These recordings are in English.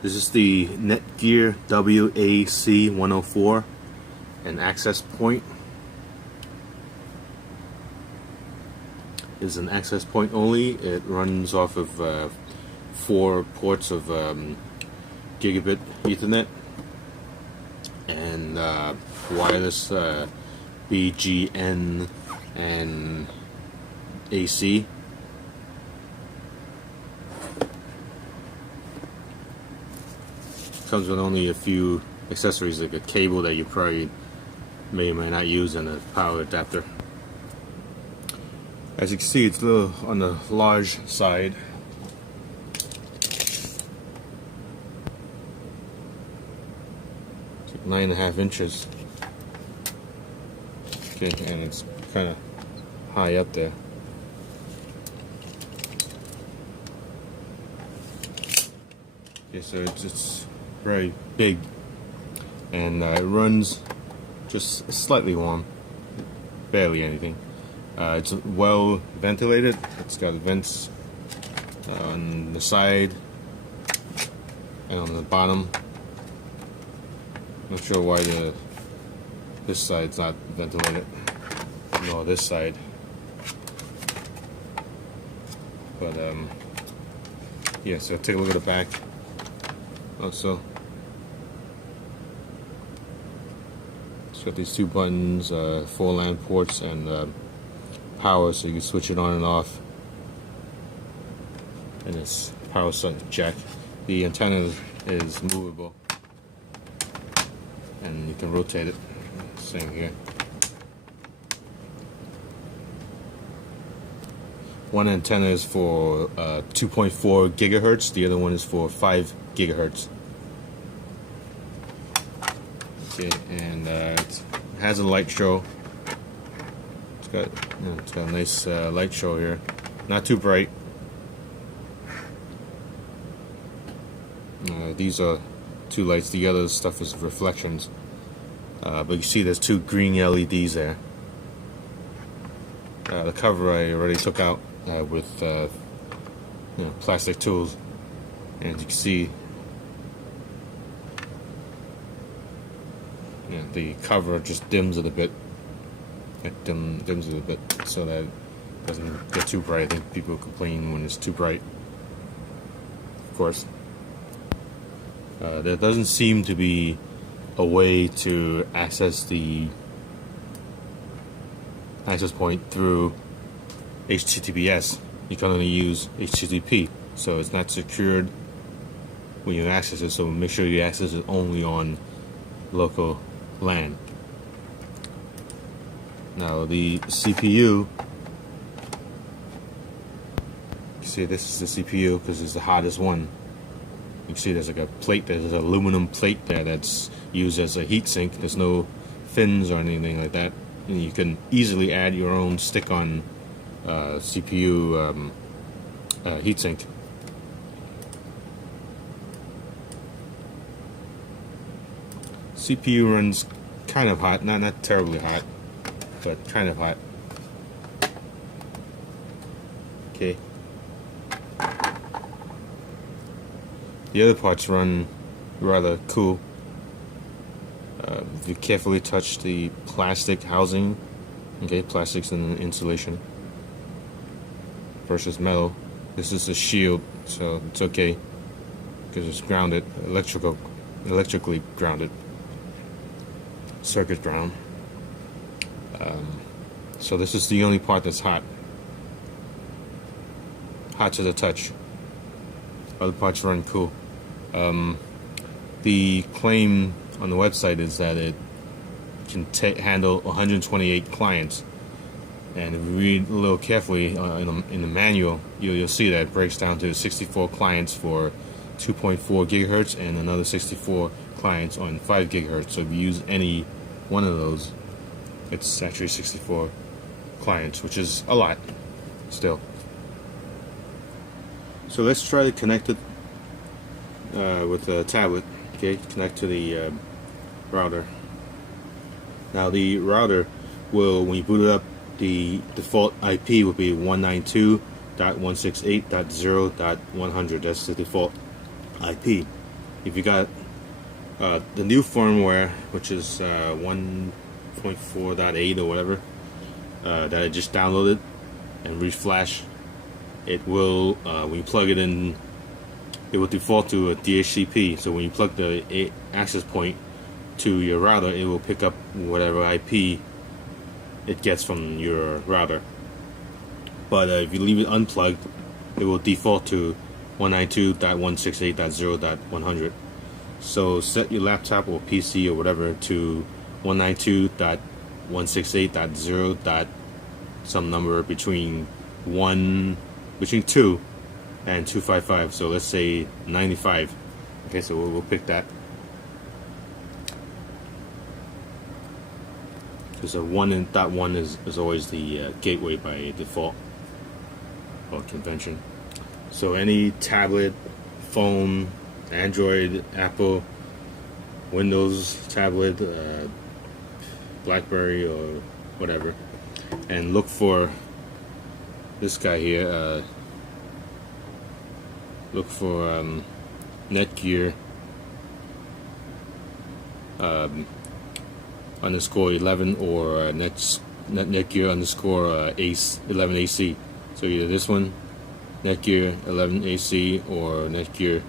This is the Netgear WAC104, an access point. Is an access point only. It runs off of 4 ports of gigabit Ethernet and wireless BGN and AC. Comes with only a few accessories like a cable that you probably may or may not use and a power adapter. As you can see, it's a little on the large side. It's like 9.5 inches. Okay, and it's kind of high up there. Okay, so it's very big, and it runs just slightly warm, barely anything. It's well ventilated. It's got vents on the side and on the bottom. Not sure why this side's not ventilated. No, this side. But yeah. So take a look at the back. Also, it's got these 2 buttons, 4 LAN ports, and power, so you can switch it on and off. And this power jack. The antenna is movable, and you can rotate it. Same here. One antenna is for 2.4 gigahertz. The other one is for 5 gigahertz. Okay, and it has a light show. It's got a nice light show here. Not too bright. These are 2 lights. The other stuff is reflections. But you see there's 2 green LEDs there. The cover I already took out with plastic tools, and as you can see, the cover just dims it a bit. It dims it a bit so that it doesn't get too bright. I think people complain when it's too bright. Of course, there doesn't seem to be a way to access the access point through HTTPS. You can only use HTTP, so it's not secured when you access it. So make sure you access it only on local LAN. Now the CPU, you see this is the CPU because it's the hottest one. You can see there's like a plate, there's an aluminum plate there that's used as a heat sink. There's no fins or anything like that. And you can easily add your own stick-on CPU heatsink. CPU runs kind of hot, not terribly hot, but kind of hot. Okay. The other parts run rather cool. If you carefully touch the plastic housing, okay, plastics and insulation versus metal. This is a shield, so it's okay because it's grounded, electrically grounded, circuit ground. So this is the only part that's hot to the touch. Other parts run cool. The claim on the website is that it can handle 128 clients, and if you read a little carefully in the manual, you'll see that it breaks down to 64 clients for 2.4 gigahertz and another 64 clients on 5 gigahertz. So if you use any one of those, it's actually 64 clients, which is a lot still. So let's try to connect it with the tablet. Okay, connect to the router. Now the router will, when you boot it up, the default IP will be 192.168.0.100. That's the default IP. if you got the new firmware, which is 1.4.8 or whatever, that I just downloaded and reflash, it will when you plug it in, it will default to a DHCP. So when you plug the access point to your router, it will pick up whatever IP it gets from your router. But if you leave it unplugged, it will default to 192.168.0.100. So set your laptop or PC or whatever to 192.168.0. Some number between 2 and 255. So let's say 95. Okay, so we'll pick that. Because a 1.1 is always the gateway by default or convention. So any tablet, phone, Android, Apple, Windows tablet, BlackBerry or whatever, and look for this guy here. Look for Netgear _11 or Netgear _11 AC. So either this one, Netgear 11 AC, or Netgear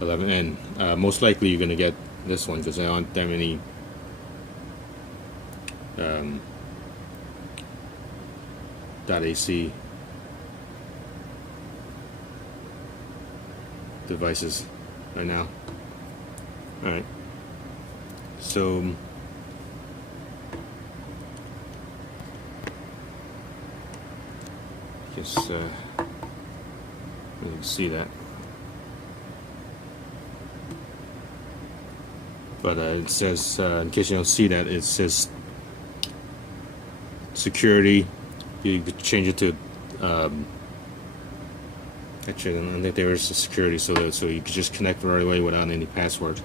11N. Most likely you're gonna get this one because there aren't that many .AC devices right now. Alright, so I guess you can see that, but it says, in case you don't see that, it says security. You could change it to actually, I don't think there is a security, so you could just connect right away without any password.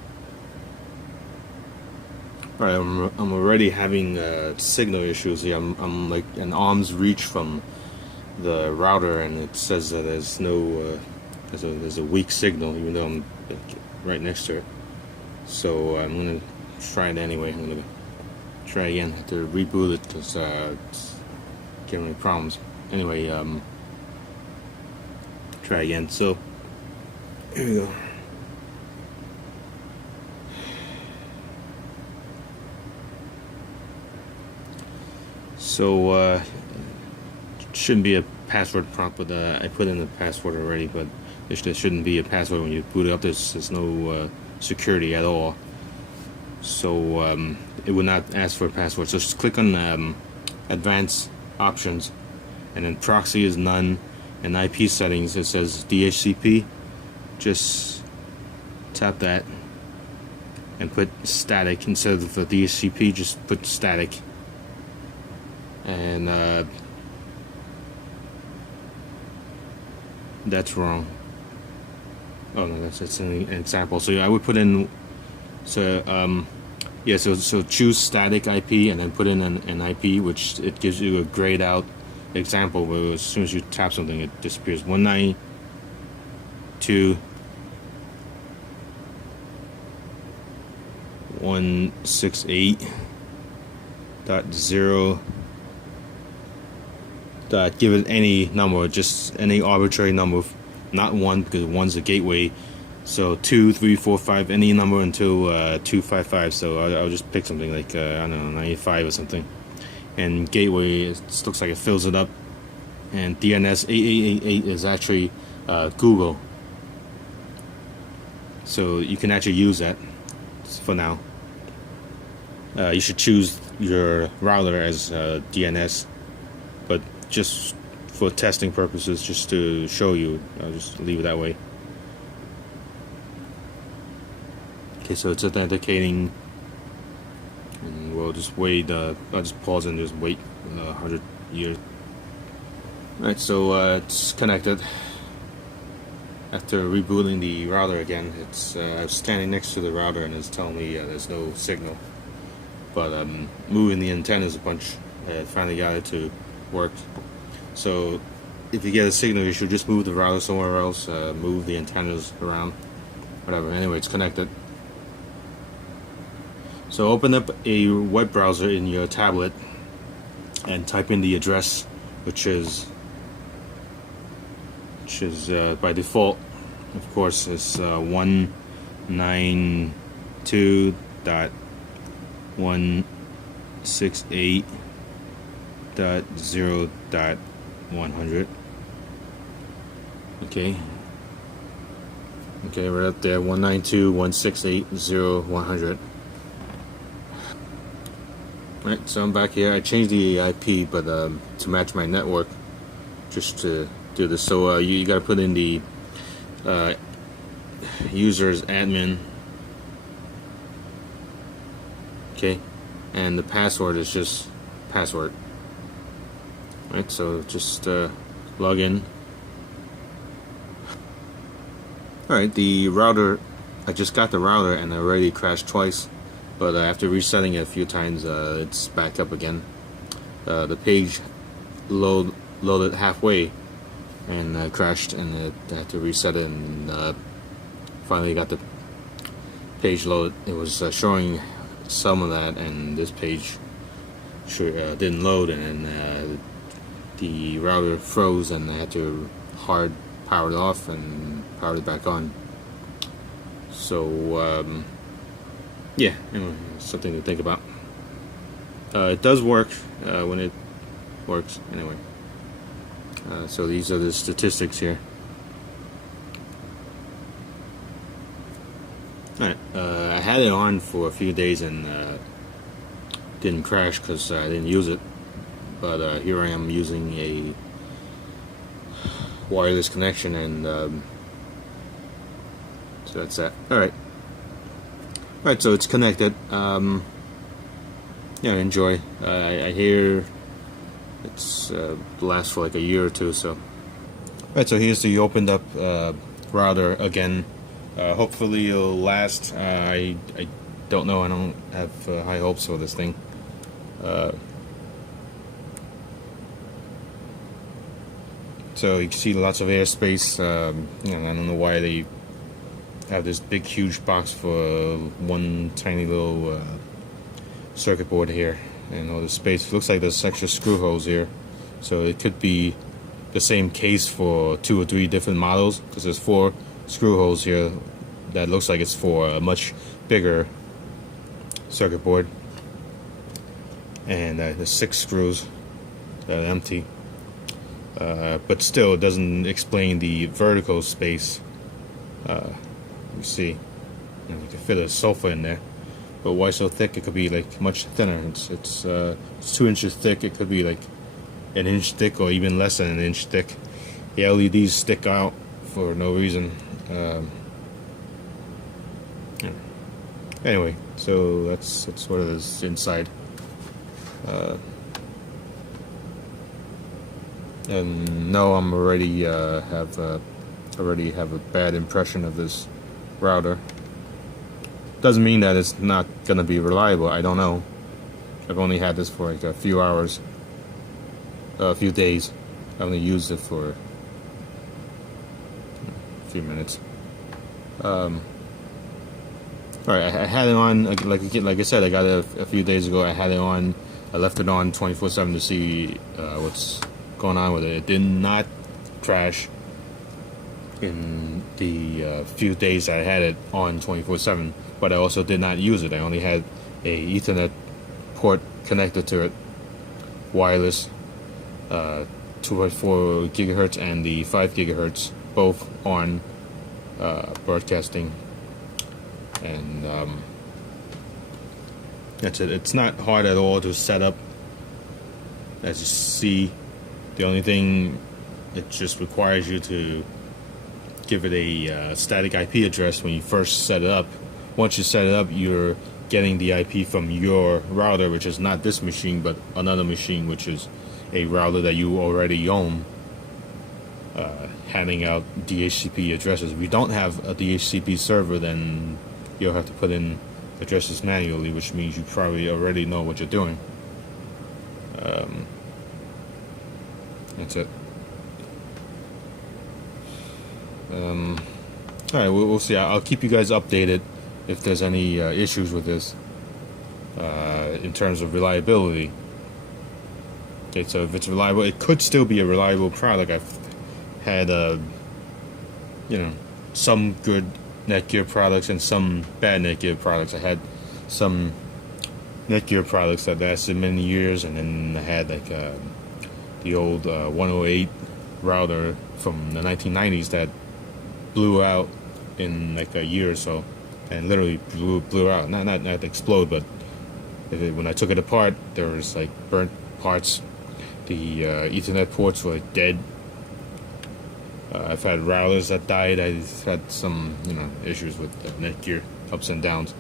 Alright, I'm already having signal issues here. I'm like an arm's reach from the router, and it says that there's no there's a weak signal, even though I'm right next to it. So I'm gonna try it anyway. I'm gonna try again. I have to reboot it because it's giving me problems. Anyway, try again. So here we go. So shouldn't be a password prompt, but I put in the password already, but there shouldn't be a password when you boot it up. There's no security at all, so it will not ask for a password. So just click on advanced options, and then proxy is none, and IP settings, it says DHCP. Just tap that and put static instead of the DHCP. Just put static, and that's wrong. Oh no, that's an example. So I would put in, so choose static IP and then put in an IP, which it gives you a grayed out example where as soon as you tap something it disappears. 192.168.0. Give it any number, just any arbitrary number, not 1 because 1's a gateway. So 2, 3, 4, 5, any number until 255. So I'll just pick something like I don't know, 95 or something. And gateway, it looks like it fills it up. And DNS 8888 is actually Google. So you can actually use that for now. You should choose your router as DNS, but just for testing purposes, just to show you, I'll just leave it that way. Okay, so it's authenticating, and we'll just wait. I'll just pause and just wait 100 years. Alright, so it's connected. After rebooting the router again, it's I was standing next to the router and it's telling me there's no signal. But moving the antennas a bunch, finally got it to work. So if you get a signal issue, just move the router somewhere else, move the antennas around, whatever. Anyway, it's connected. So open up a web browser in your tablet and type in the address, which is by default, of course, is 192.168.0.100. Okay, right up there, 192.168.0.100. Right, so I'm back here. I changed the IP, but to match my network, just to do this. So you got to put in the user's admin, okay, and the password is just password. Right, so just log in. Alright, the router, I just got the router and I already crashed twice, but after resetting it a few times, it's back up again. The page loaded halfway and crashed, and I had to reset it, and finally got the page loaded. It was showing some of that, and this page didn't load, and the router froze, and I had to hard power it off and power it back on. So yeah, anyway, something to think about. It does work when it works anyway. So these are the statistics here. Alright, I had it on for a few days and didn't crash because I didn't use it, but here I am using a wireless connection, and so that's that. Alright, so it's connected. Yeah, enjoy. I hear it's lasts for like a year or two. So right, so here's the opened up router again. Hopefully it'll last. I don't know. I don't have high hopes for this thing. So you can see lots of airspace. And I don't know why they have this big huge box for one tiny little circuit board here, and all the space. It looks like there's extra screw holes here, so it could be the same case for 2 or 3 different models, because there's 4 screw holes here that looks like it's for a much bigger circuit board, and there's 6 screws that are empty, but still it doesn't explain the vertical space. You see, you can fit a sofa in there, but why so thick? It could be like much thinner. It's 2 inches thick. It could be like an inch thick, or even less than an inch thick. The LEDs stick out for no reason. Yeah. Anyway, so that's what it is inside. And no, I'm already have a bad impression of this router. Doesn't mean that it's not gonna be reliable. I don't know. I've only had this for like a few hours, a few days. I only used it for a few minutes. Alright, I had it on, like I said, I got it a few days ago. I had it on. I left it on 24/7 to see what's going on with it. It did not crash in the few days I had it on 24/7, but I also did not use it. I only had a Ethernet port connected to it, wireless, 2.4 gigahertz and the 5 gigahertz, both on broadcasting, and that's it. It's not hard at all to set up. As you see, the only thing, it just requires you to give it a static IP address when you first set it up. Once you set it up, you're getting the IP from your router, which is not this machine, but another machine, which is a router that you already own, handing out DHCP addresses. If you don't have a DHCP server, then you'll have to put in addresses manually, which means you probably already know what you're doing. That's it. All right, we'll see. I'll keep you guys updated if there's any issues with this in terms of reliability. Okay, so if it's reliable, it could still be a reliable product. I've had some good Netgear products and some bad Netgear products. I had some Netgear products that lasted many years, and then I had like the old 108 router from the 1990s that blew out in like a year or so, and literally blew out. Not explode, but when I took it apart, there was like burnt parts. The Ethernet ports were dead. I've had routers that died. I've had some issues with Netgear, ups and downs.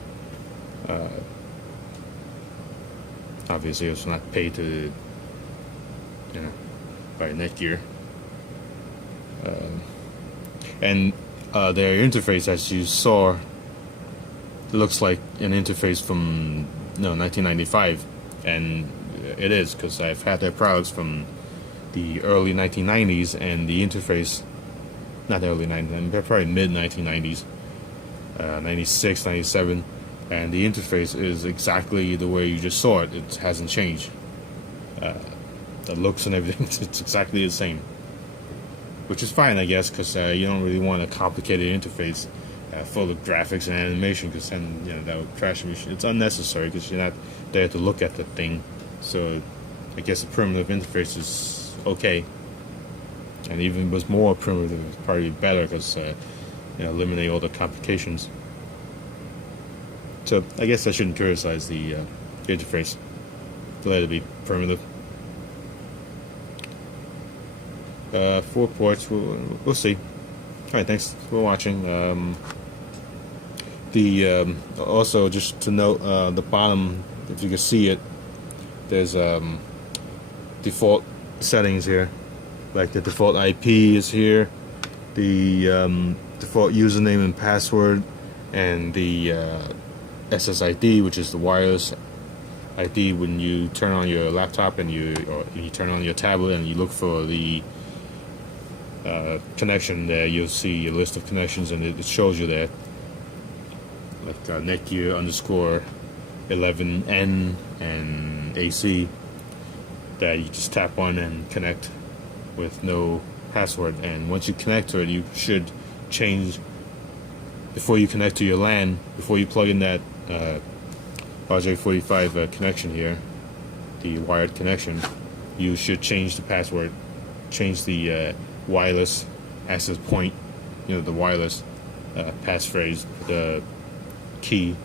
Obviously, it's not paid to by Netgear. And their interface, as you saw, looks like an interface from 1995, and it is, because I've had their products from the early 1990s, and the interface, not the early 1990s, probably mid 1990s, 96, 97, and the interface is exactly the way you just saw it. It hasn't changed. The looks and everything, it's exactly the same, which is fine, I guess, because you don't really want a complicated interface full of graphics and animation, because then that would crash the machine. It's unnecessary because you're not there to look at the thing. So I guess a primitive interface is okay, and even if it was more primitive, it's probably better, because eliminate all the complications. So I guess I shouldn't criticize the interface. Let it be primitive. 4 ports. We'll see. All right, thanks for watching. Also, just to note, the bottom, if you can see it, there's default settings here. Like the default IP is here, the default username and password, and the SSID, which is the wireless ID. When you turn on your laptop or you turn on your tablet and you look for the connection there, you'll see a list of connections, and it shows you there, like Netgear _11N and AC, that you just tap on and connect with no password. And once you connect to it, you should change, before you connect to your LAN, before you plug in that RJ45 connection here, the wired connection, you should change the password, change the wireless access point, the wireless passphrase, the key,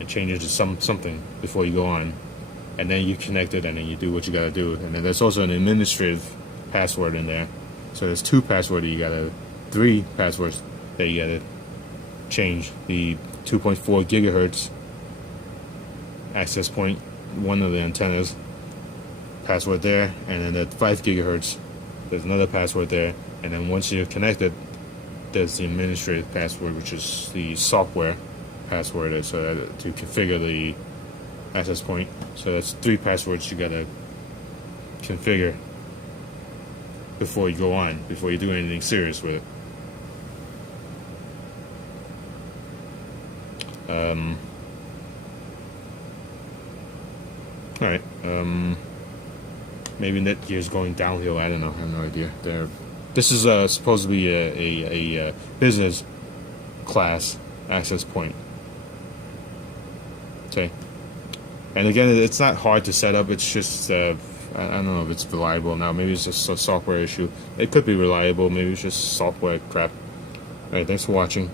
and change it to something before you go on, and then you connect it, and then you do what you gotta do. And then there's also an administrative password in there, so there's 2 passwords. 3 passwords that you gotta change. The 2.4 gigahertz access point, one of the antennas, password there, and then at 5 gigahertz there's another password there, and then once you're connected, there's the administrative password, which is the software password, so to configure the access point. So that's 3 passwords you gotta configure before you go on, before you do anything serious with it. Alright, maybe Netgear's going downhill, I don't know, I have no idea. This is supposed to be a business class access point. Okay. And again, it's not hard to set up, it's just, I don't know if it's reliable now. Maybe it's just a software issue. It could be reliable, maybe it's just software crap. Alright, thanks for watching.